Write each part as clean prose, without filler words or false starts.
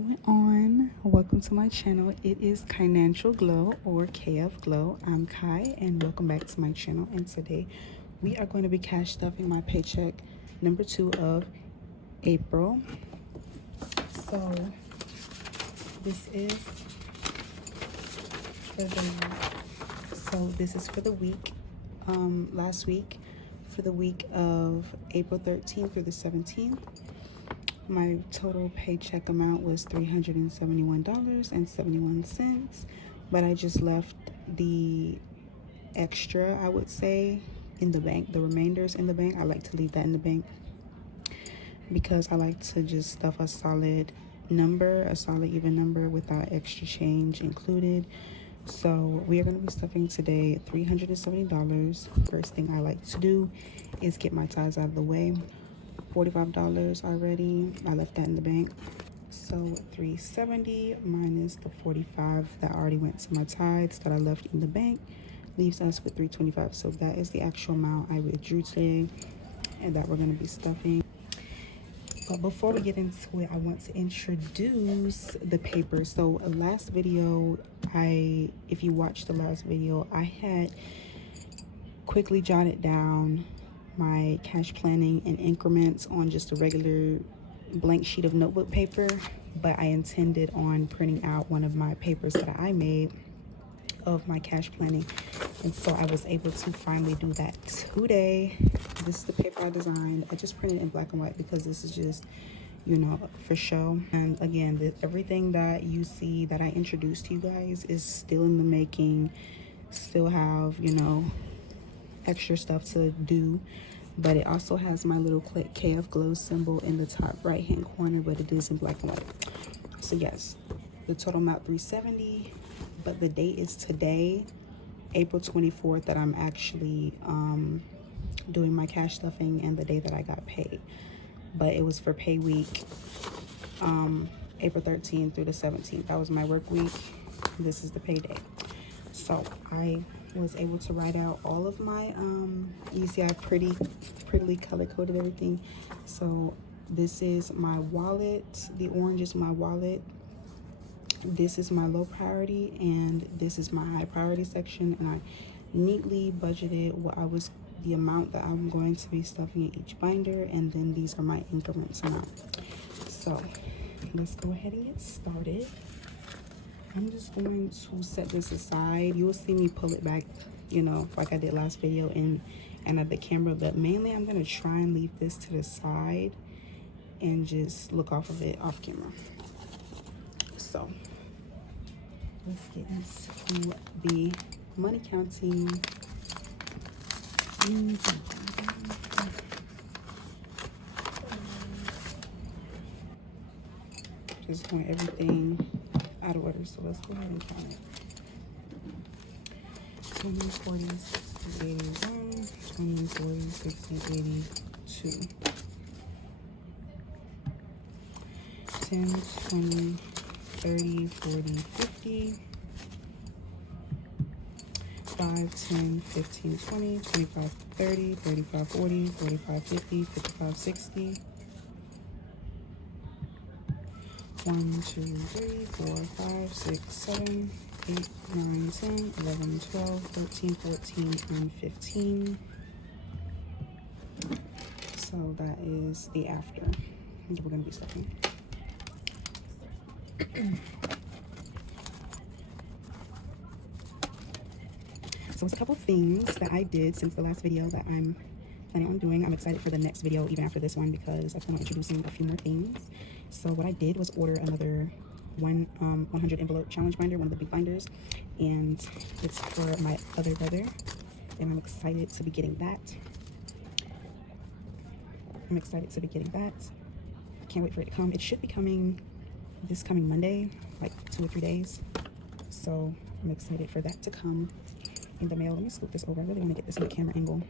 going on? Welcome to my channel. It is Financial Glow or KF Glow. I'm Kai and welcome back to my channel. And today we are going to be cash stuffing my paycheck number 2 of April. So this is for the week, last week, for the week of April 13th through the 17th. My total paycheck amount was $371.71, but I just left the extra, I would say, in the bank, the remainders in the bank. I like to leave that in the bank because I like to just stuff a solid number, a solid even number without extra change included. So we are going to be stuffing today $370. First thing I like to do is get my ties out of the way. $45 already. I left that in the bank. So $370 minus the $45 that already went to my tithes that I left in the bank leaves us with $325. So that is the actual amount I withdrew today and that we're going to be stuffing. But before we get into it, I want to introduce the paper. So last video, if you watched the last video, I had quickly jotted down my cash planning in increments on just a regular blank sheet of notebook paper, but I intended on printing out one of my papers that I made of my cash planning, and so I was able to finally do that today. This is the paper I designed. I just printed in black and white because this is just, you know, for show. And again, everything that you see that I introduced to you guys is still in the making, still have, you know, extra stuff to do, but it also has my little KF Glow symbol in the top right hand corner, but it is in black and white. So yes, the total amount $370, but the date is today, April 24th, that I'm actually doing my cash stuffing, and the day that I got paid. But it was for pay week, April 13th through the 17th. That was my work week. This is the payday. So I was able to write out all of my you see I prettily color coded everything. So this is my wallet, the orange is my wallet, this is my low priority, and this is my high priority section, and I neatly budgeted the amount that I'm going to be stuffing in each binder, and then these are my increments amount. So let's go ahead and get started. I'm just going to set this aside. You will see me pull it back, you know, like I did last video and at the camera, but mainly I'm going to try and leave this to the side and just look off of it off camera. So let's get into the money counting. Just want everything out of order, so let's go ahead and count it. 20, 40, 60, 81, 20, 40, 60, 82. 10, 20, 30, 40, 50. 5, 10, 15, 20, 25, 30, 35, 40, 45, 50, 55, 60. 1, 2, 3, 4, 5, 6, 7, 8, 9, 10, 11, 12, 13, 14, and 15. So that is the after. We're going to be stuffing. So it's a couple things that I did since the last video that I'm planning on doing. I'm excited for the next video even after this one because I plan on introducing a few more things. So what I did was order another 100 envelope challenge binder, one of the big binders, and it's for my other brother, and I'm excited to be getting that. Can't wait for it to come. It should be coming this coming Monday, like 2 or 3 days. So I'm excited for that to come in the mail. Let me scoop this over. I really want to get this in the camera angle.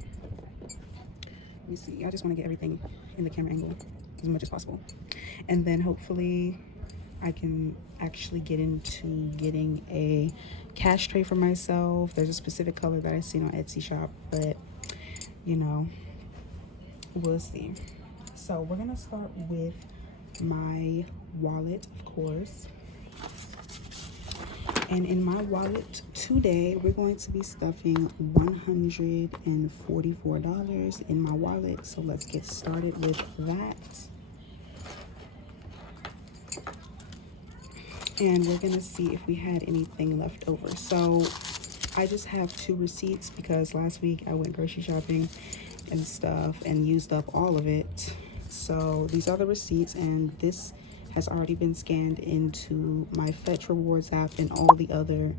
Let me see. I just want to get everything in the camera angle as much as possible. And then hopefully I can actually get into getting a cash tray for myself. There's a specific color that I've seen on Etsy shop, but you know, we'll see. So we're gonna start with my wallet, of course. And in my wallet today, we're going to be stuffing $144 in my wallet. So let's get started with that. And we're gonna see if we had anything left over. So I just have 2 receipts because last week I went grocery shopping and stuff and used up all of it. So these are the receipts, and this has already been scanned into my Fetch Rewards app and all the other,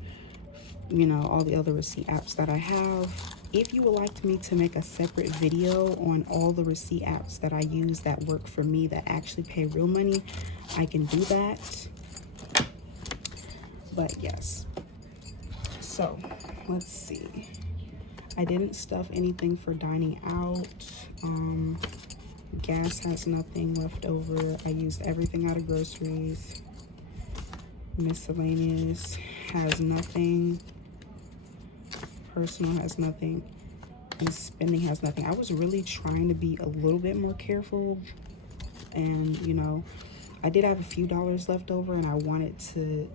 all the other receipt apps that I have. If you would like me to make a separate video on all the receipt apps that I use that work for me, that actually pay real money, I can do that. But yes, so let's see. I didn't stuff anything for dining out. Gas has nothing left over. I used everything out of groceries. Miscellaneous has nothing. Personal has nothing. And spending has nothing. I was really trying to be a little bit more careful. And, I did have a few dollars left over, and I wanted to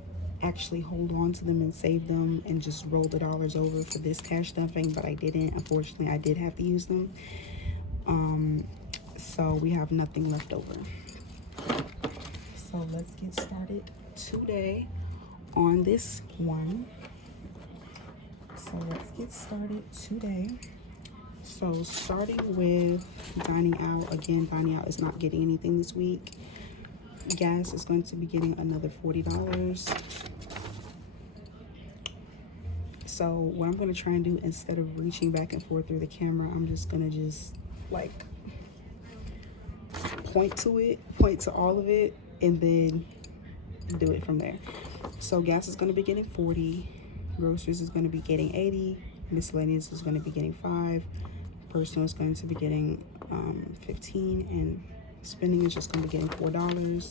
actually hold on to them and save them and just roll the dollars over for this cash stuffing, but I didn't. Unfortunately, I did have to use them. So we have nothing left over. So let's get started today on this one. So let's get started today. So starting with dining out. Again, dining out is not getting anything this week. Gas is going to be getting another $40. So what I'm going to try and do, instead of reaching back and forth through the camera, I'm just going to like point to all of it, and then do it from there. So gas is going to be getting 40, groceries is going to be getting 80, miscellaneous is going to be getting 5, personal is going to be getting 15, and spending is just going to be getting $4.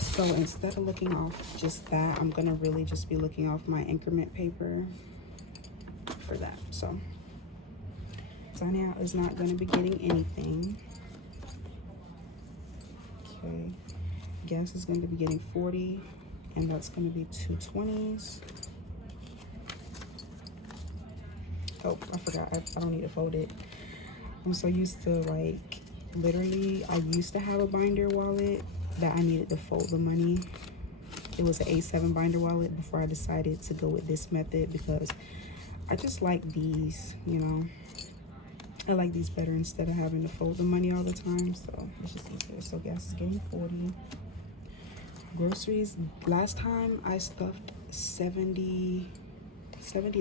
So instead of looking off just that, I'm going to really just be looking off my increment paper for that. So dining out is not going to be getting anything. Okay, gas is going to be getting 40, and that's going to be 2 20s. Oh, I forgot, I don't need to fold it. I'm so used to, like, literally, I used to have a binder wallet that I needed to fold the money. It was an A7 binder wallet before I decided to go with this method, because I just like these, I like these better instead of having to fold the money all the time. So it's just easier. So gas is getting 40. Groceries, last time I stuffed 70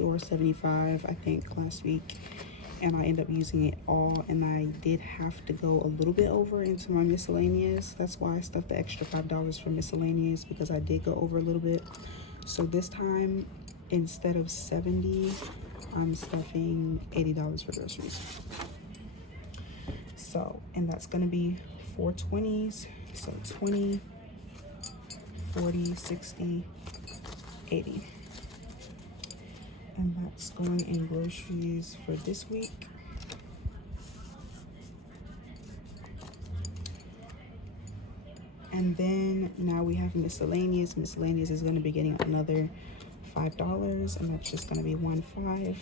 or 75, I think, last week, and I ended up using it all, and I did have to go a little bit over into my miscellaneous. That's why I stuffed the extra $5 for miscellaneous, because I did go over a little bit. So this time, instead of 70, I'm stuffing $80 for groceries. So, and that's gonna be 4 20s. So 20, 40, 60, 80. And that's going in groceries for this week. And then now we have miscellaneous. Miscellaneous is going to be getting another $5, and that's just going to be 15.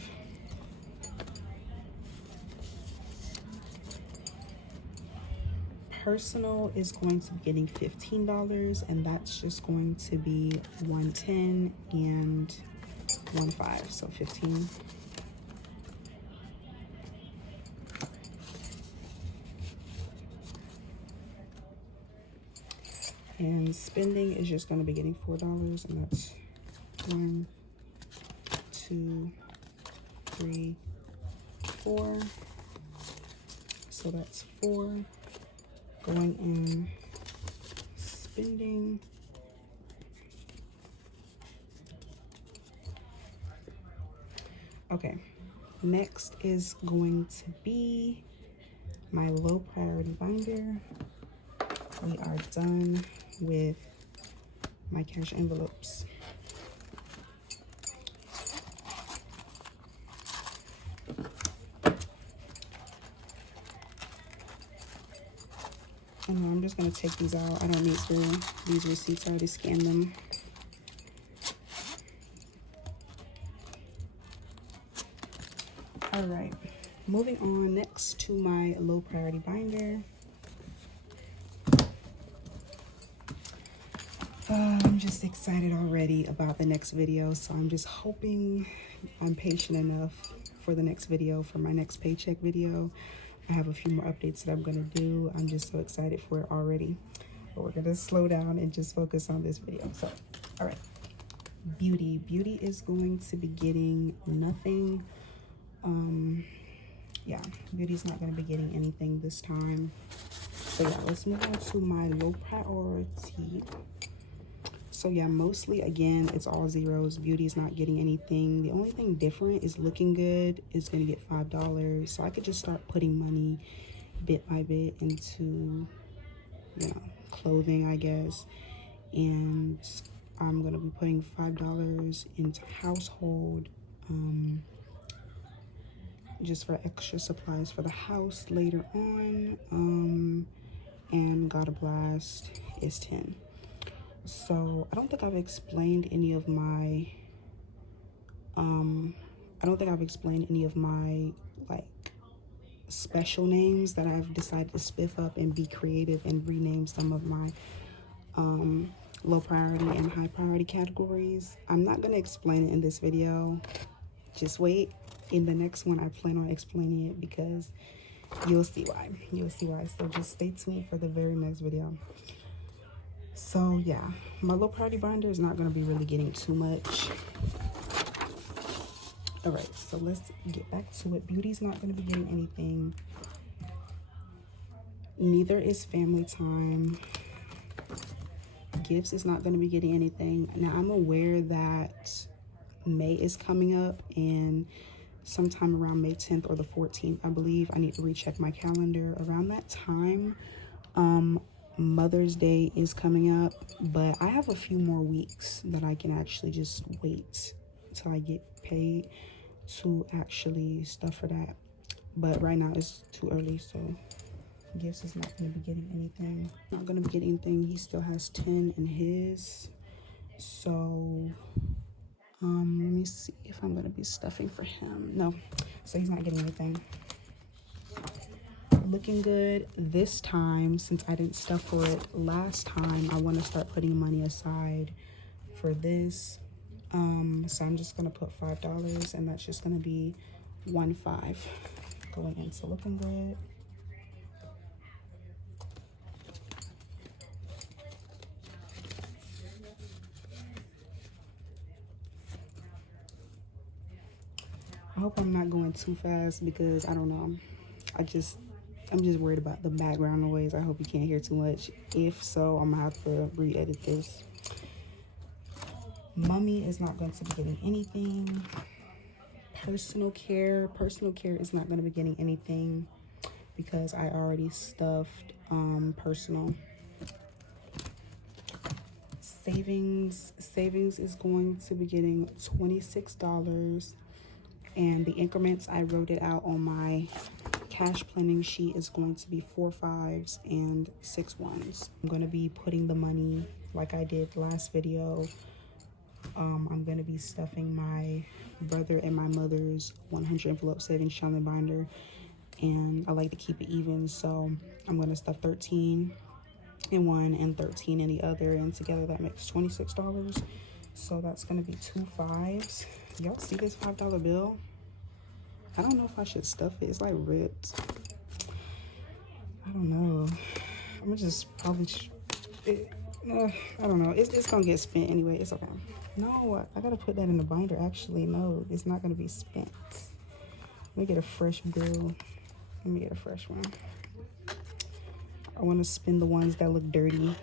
Personal is going to be getting $15, and that's just going to be 110 and 15, so 15. And spending is just going to be getting $4, and that's 1, 2, 3, 4. So that's 4 going in spending. Okay, next is going to be my low priority binder. We are done with my cash envelopes. And what I'm just gonna take these out. I don't need these receipts. I already scanned them. All right, moving on next to my low priority binder. I'm just excited already about the next video, so I'm just hoping I'm patient enough for the next video, for my next paycheck video. I have a few more updates that I'm gonna do. I'm just so excited for it already, but we're gonna slow down and just focus on this video. So, all right, beauty is going to be getting nothing. Yeah, beauty's not gonna be getting anything this time. So yeah, let's move on to my low priority. So yeah, mostly again, it's all zeros. Beauty's not getting anything. The only thing different is Looking Good is gonna get $5. So I could just start putting money bit by bit into, you know, clothing, I guess. And I'm gonna be putting $5 into household, just for extra supplies for the house later on. And Got a Blast is 10. So I don't think I've explained any of my like special names that I've decided to spiff up and be creative and rename some of my low priority and high priority categories. I'm not going to explain it in this video. Just wait. In the next one I plan on explaining it, because you'll see why. So just stay tuned for the very next video. So yeah, my low priority binder is not going to be really getting too much. All right, so let's get back to it. Beauty's not going to be getting anything. Neither is Family Time. Gifts is not going to be getting anything. Now I'm aware that May is coming up, and sometime around May 10th or the 14th, I believe. I need to recheck my calendar. Around that time, Mother's Day is coming up, but I have a few more weeks that I can actually just wait till I get paid to actually stuff for that. But right now it's too early, so Gifts is not going to be getting anything. Not going to be getting anything. He still has 10 in his. So let me see if I'm going to be stuffing for him. No, so he's not getting anything. Looking Good this time, since I didn't stuff for it last time, I want to start putting money aside for this. So I'm just going to put $5, and that's just going to be 1.5 going into Looking Good. I hope I'm not going too fast, because I don't know. I'm just worried about the background noise. I hope you can't hear too much. If so, I'm gonna have to re-edit this. Mummy is not going to be getting anything. Personal care is not going to be getting anything, because I already stuffed personal. Savings is going to be getting $26. And the increments, I wrote it out on my cash planning sheet, is going to be 4 5s and 6 1s. I'm going to be putting the money like I did last video. I'm going to be stuffing my brother and my mother's 100 envelope savings challenge binder, and I like to keep it even, so I'm going to stuff 13 in one and 13 in the other, and together that makes $26. So that's going to be 2 5s. Y'all see this $5 bill? I don't know if I should stuff it. It's like ripped. I don't know. I'm gonna just probably I don't know. It's gonna get spent anyway. It's okay. No, I gotta put that in the binder. Actually, no, it's not gonna be spent. Let me get a fresh bill. Let me get a fresh one. I want to spend the ones that look dirty.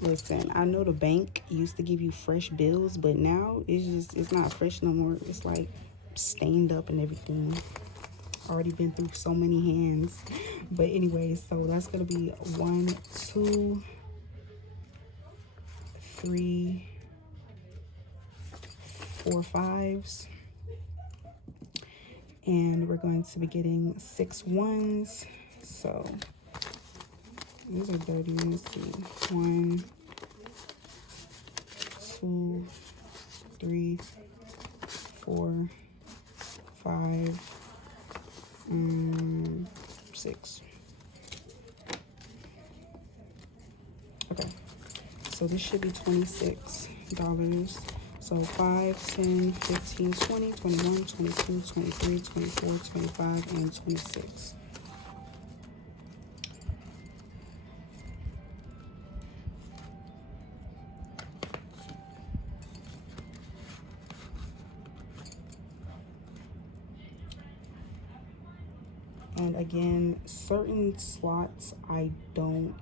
Listen, I know the bank used to give you fresh bills, but now it's not fresh no more. It's like stained up and everything. Already been through so many hands. But anyway, so that's gonna be 1, 2, 3, 4 5s. And we're going to be getting 6 1s. So These are dirty. Let's see. 1, 2, 3, 4, 5, 6. Okay, so this should be $26. So 5, 10, 15, 20, 21, 22, 23, 24, 25, and 26. And again, certain slots I don't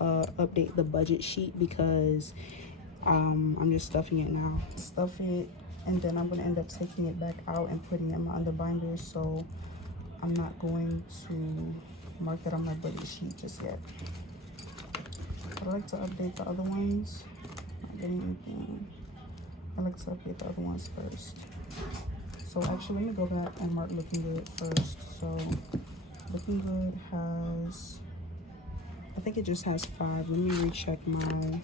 update the budget sheet because I'm just stuffing it now. Stuff it, and then I'm gonna end up taking it back out and putting it in my other binder, so I'm not going to mark that on my budget sheet just yet. I like to update the other ones. Not getting anything. I like to update the other ones first. So actually, let me go back and mark Looking Good first. So Looking Good has, I think it just has 5. Let me recheck my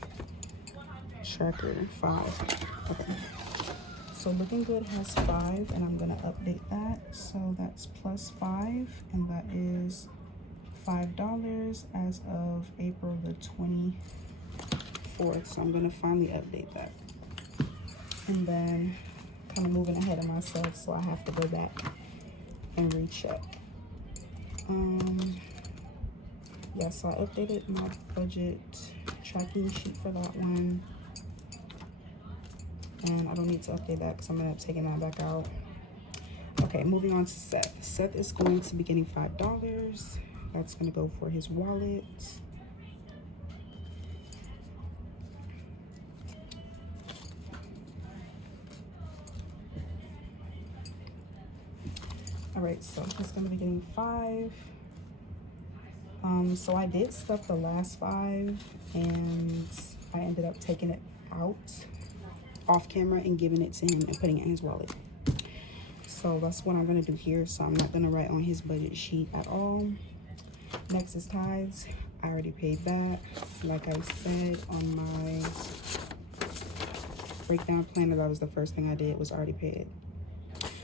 tracker. 5. Okay. So Looking Good has 5, and I'm gonna update that. So that's plus 5, and that is $5 as of April the 24th. So I'm gonna finally update that. And then kind of moving ahead of myself, so I have to go back and recheck. Yeah, so I updated my budget tracking sheet for that one, and I don't need to update that because I'm gonna end up taking that back out. Okay, moving on to Seth. Seth is going to be getting $5. That's gonna go for his wallet. All right, so he's gonna be getting 5. So I did stuff the last 5, and I ended up taking it out off camera and giving it to him and putting it in his wallet. So that's what I'm gonna do here. So I'm not gonna write on his budget sheet at all. Next is tithes. I already paid that. Like I said on my breakdown planner, that was the first thing I did, was already paid.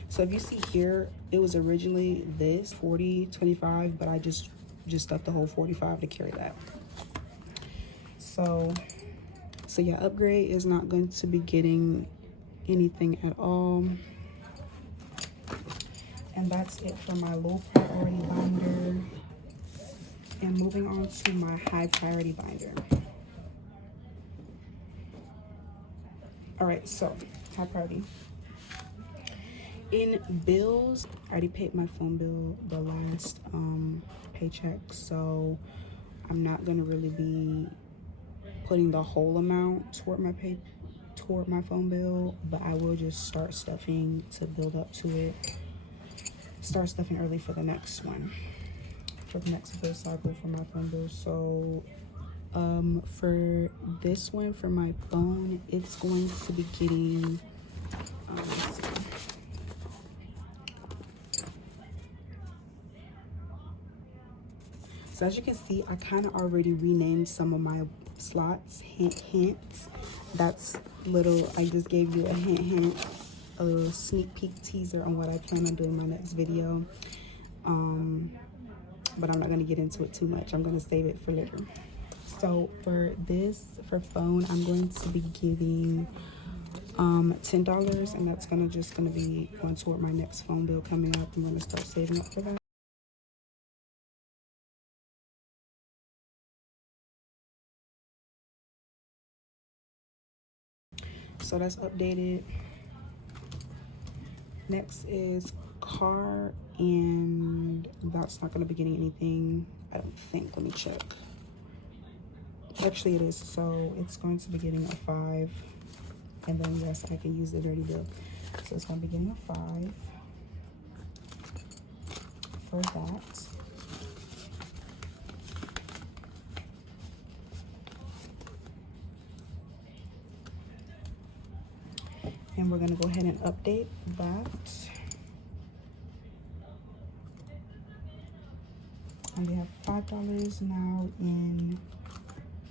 So if you see here, it was originally this 40, 25, but I just stuck the whole 45 to carry that. So yeah, Upgrade is not going to be getting anything at all. And that's it for my low priority binder. And moving on to my high priority binder. All right, so high priority. In bills, I already paid my phone bill the last paycheck, so I'm not gonna really be putting the whole amount toward my phone bill, but I will just start stuffing to build up to it. Start stuffing early for the next one, for the next bill cycle for my phone bill. So for this one, for my phone, it's going to be getting let's see. So as you can see, I kind of already renamed some of my slots. Hint, hint. That's little, I just gave you a hint, hint, a little sneak peek teaser on what I plan on doing in my next video. But I'm not going to get into it too much. I'm going to save it for later. So for this, for phone, I'm going to be giving $10, and that's just gonna be going toward my next phone bill coming up. I'm going to start saving up for that. So that's updated. Next is car, and that's not going to be getting anything, I don't think. Let me check. Actually, it is. So it's going to be getting a 5, and then yes, I can use the dirty bill. So it's going to be getting a 5 for that. And we're going to go ahead and update that. And we have $5 now in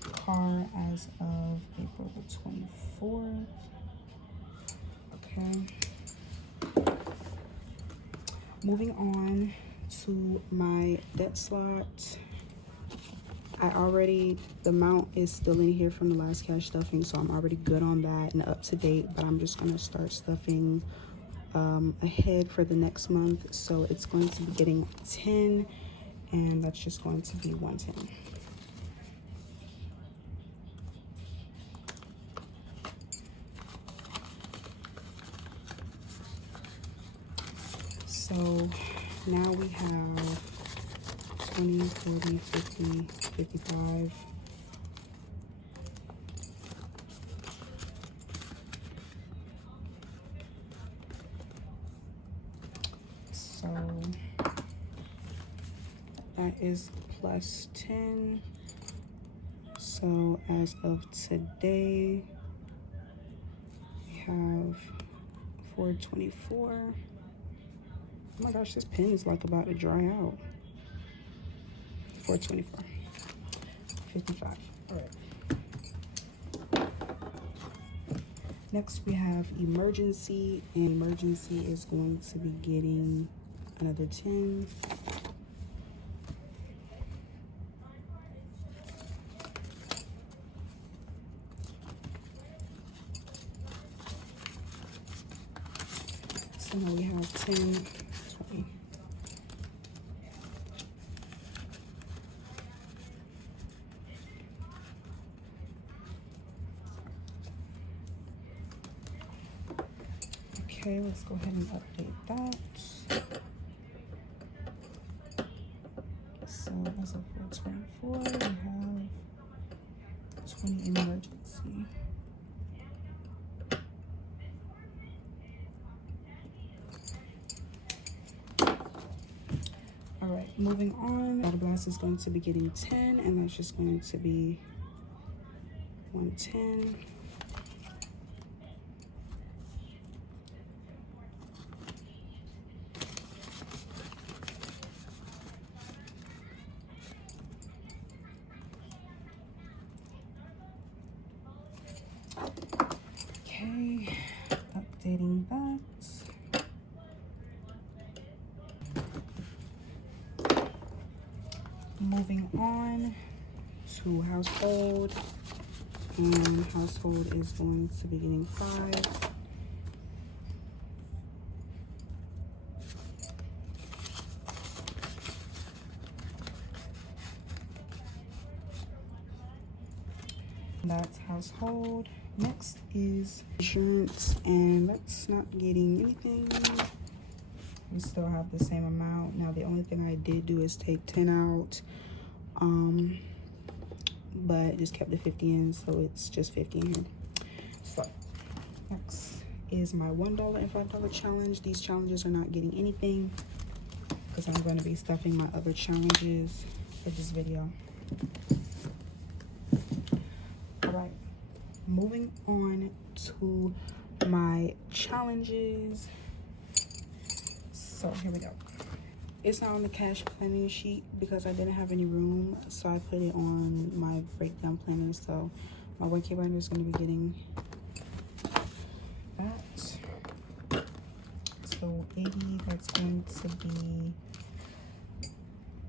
car as of April the 24th. Okay. Moving on to my debt slot. The amount is still in here from the last cash stuffing, so I'm already good on that and up to date, but I'm just gonna start stuffing ahead for the next month. So it's going to be getting 10, and that's just going to be 110. So now we have 20, 40, 50, 55. So that is plus 10. So as of today, we have 424. Oh my gosh, this pen is like about to dry out. 424. 55. All right. Next we have emergency, and emergency is going to be getting another 10. So now we have 10, 20. Okay, let's go ahead and update that. So as of 424, we have 20 emergency. All right, moving on. Water Blast is going to be getting 10, and that's just going to be 110. Okay, updating that. Moving on to household, and household is going to be getting 5. That's household. Next is insurance, and that's not getting anything. We still have the same amount. Now the only thing I did do is take 10 out, but just kept the 50 in, so it's just 50 in here. So next is my $1 and $5 challenge. These challenges are not getting anything because I'm going to be stuffing my other challenges for this video. All right, moving on to my challenges. So here we go. It's not on the cash planning sheet because I didn't have any room, so I put it on my breakdown planner. So my 1K binder is going to be getting that. So 80, that's going to be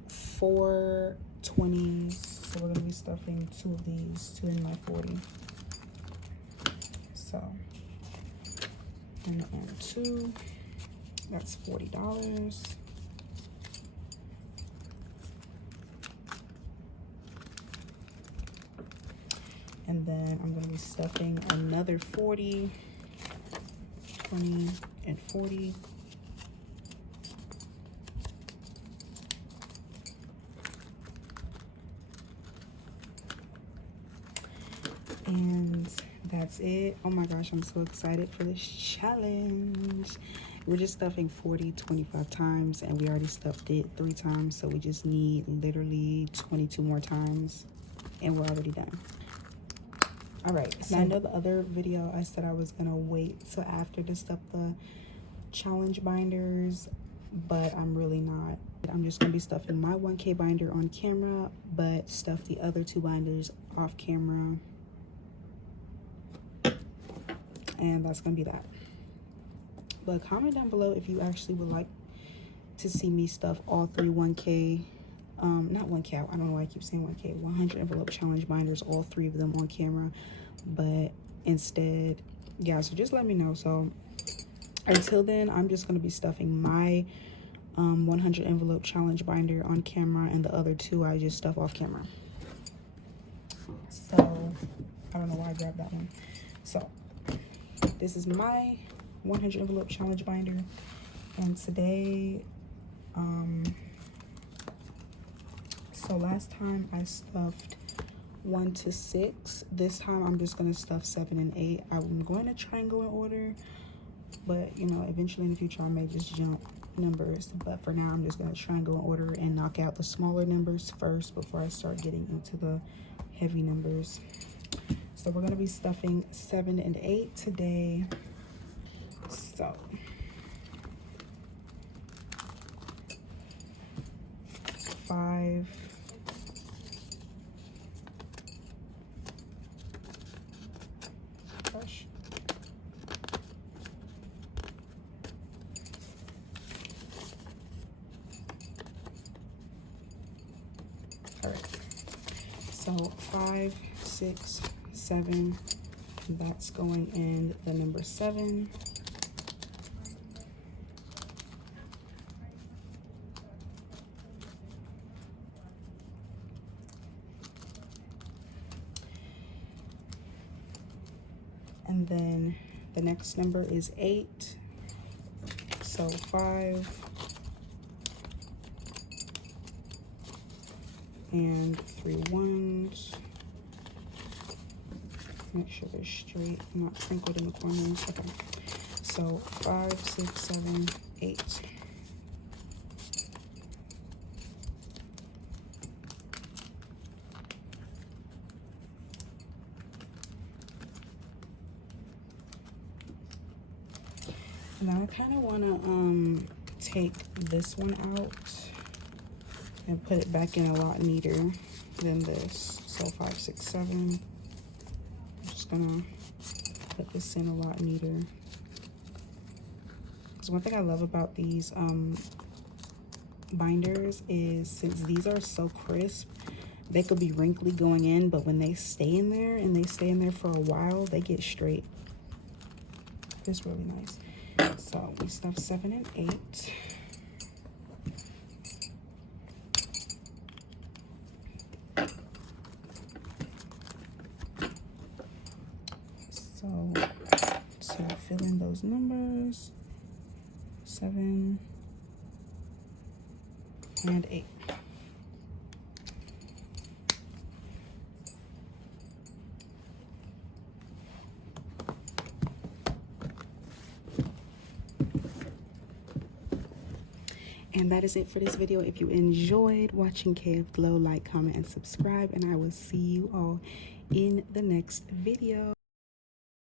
4 20s. So we're going to be stuffing 2 of these, 2 in my 40. So, and 2, that's $40. And then I'm going to be stuffing another 40, 20, and 40. And that's it. Oh my gosh, I'm so excited for this challenge. We're just stuffing 40 25 times, and we already stuffed it 3 times, so we just need literally 22 more times, and we're already done. All right, so I know the other video I said I was gonna wait till after to stuff the challenge binders, but I'm really not. I'm just gonna be stuffing my 1K binder on camera, but stuff the other 2 binders off camera. And that's gonna be that. But comment down below if you actually would like to see me stuff all 3 1K, not 1K, I don't know why I keep saying 1K, 100 envelope challenge binders, all 3 of them on camera. But instead, yeah, so just let me know. So until then, I'm just going to be stuffing my 100 envelope challenge binder on camera, and the other 2 I just stuff off camera. So I don't know why I grabbed that one. So this is my 100 envelope challenge binder, and today so last time I stuffed 1 to 6. This time I'm just going to stuff 7 and 8. I'm going to try and go in order, but you know, eventually in the future I may just jump numbers, but for now I'm just going to try and go in order and knock out the smaller numbers first before I start getting into the heavy numbers. So we're going to be stuffing 7 and 8 today. So 5, gosh, all right, so 5, 6, 7, that's going in the number 7. And then the next number is 8. So 5 and 3 1s. Make sure they're straight, not sprinkled in the corners. Okay. So 5, 6, 7, 8. Now I kind of want to take this one out and put it back in a lot neater than this. So 5, 6, 7. I'm just gonna put this in a lot neater. Because one thing I love about these binders is, since these are so crisp, they could be wrinkly going in, but when they stay in there and they stay in there for a while, they get straight. It's really nice. So we stuff 7 and 8. So to fill in those numbers, 7 and 8. And that is it for this video. If you enjoyed watching KF Glow, like, comment, and subscribe. And I will see you all in the next video.